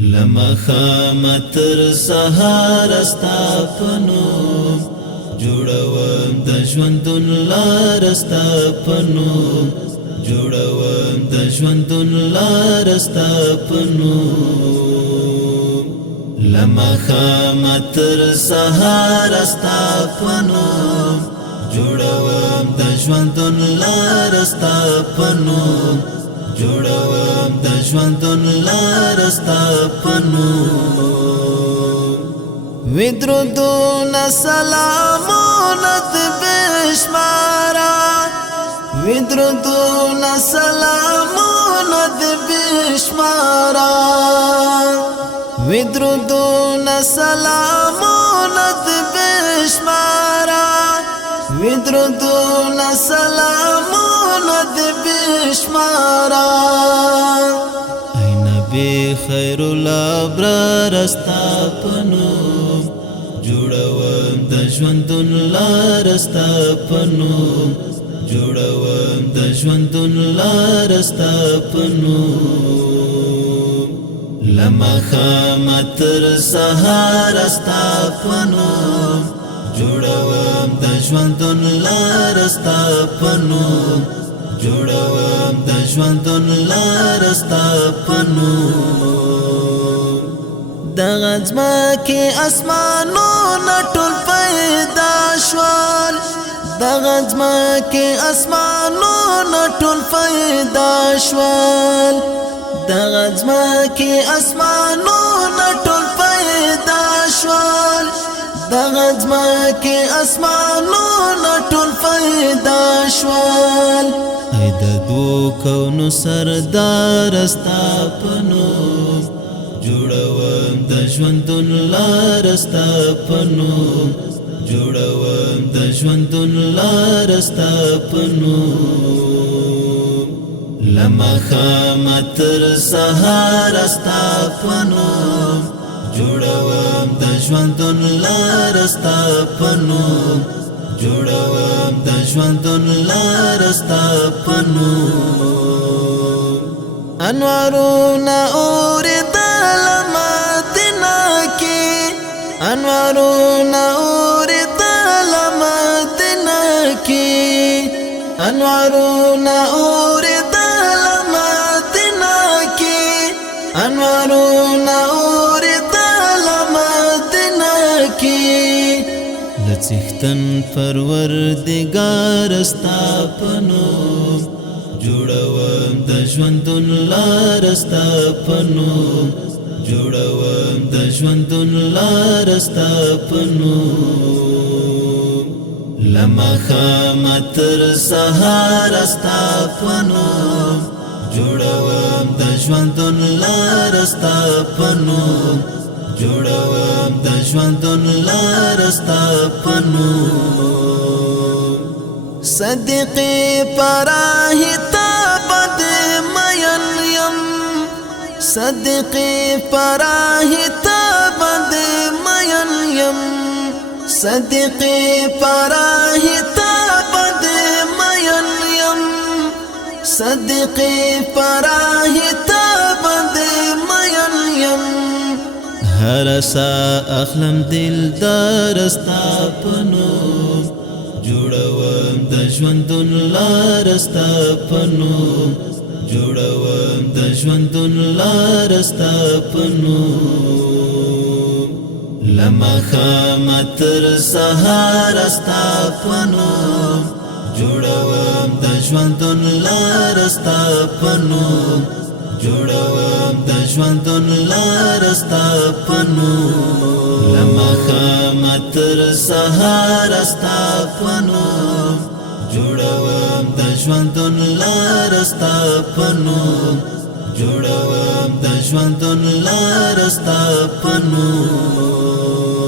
لما خامتر سهار استا پنوم جوړوم د ژوندون لار استا پنوم جوړوم د ژوندون لار استا پنوم لما خامتر سهار استا پنوم جوړوم د ژوندون لار استا پنوم جوړوم د ژوندون لار استا پنوم ودرودونه سلامونه د بشمارا ودرودونه سلامونه د بشمارا ودرودونه سلامونه د بشمارا ودرودونه سلامونه د بشمارا ای نبی خیر الابرار استا پنوم جوړوم د ژوندون لار استا پنوم جوړوم د ژوندون لار استا پنوم لما خامتر سهار استا پنوم جوړوم د ژوندون لار استا پنوم جوړوم د ژوندون لار استا پنوم دغه ځمکې اسمانونه ټول پیدا شول دغه ځمکې اسمانونه ټول پیدا شول دغه ځمکې اسمانونه ټول پیدا شول دغه ځمکې اسمانونه ټول پیدا شول ای د دوو کونو سردار استا پنوم جوړوم د ژوندون لار استا پنوم جوړوم د ژوندون لار استا پنوم لما خامتر سهار استا پنوم جوړوم د ژوندون لار استا پنوم جوړوم د ژوندون لار استا پنوم انوارونه اوریدل مدینه کې انوارونه اوریدل مدینه کې انوارونه اوریدل مدینه کې انوارونه اوریدل مدینه کې لڅختن پروردگار استا پنوم جوړوم د ژوندون لار استا پنوم جوړوم د ژوندون لار استا پنوم لما خامتر سهار استا پنوم جوړوم د ژوندون لار استا پنوم جوړوم د ژوندون لار استا پنوم صدقې پراهی تا بد مین یم صدقې پراهی تا بد مین یم صدقې پراهی تا بد مین یم صدقې پراهی تا بد مین یم هر سا اخلم دلدار استا پنوم جوړوم د ژوندون لار استا پنوم جوړوم د ژوندون لار استا پنوم لما خامتر سهار استا پنوم جوړوم د ژوندون لار استا پنوم جوړوم د ژوندون لار استا پنوم لما خامتر سهار استا پنوم جوړوم د ژوندون لار استا پنوم جوړوم د ژوندون لار استا پنوم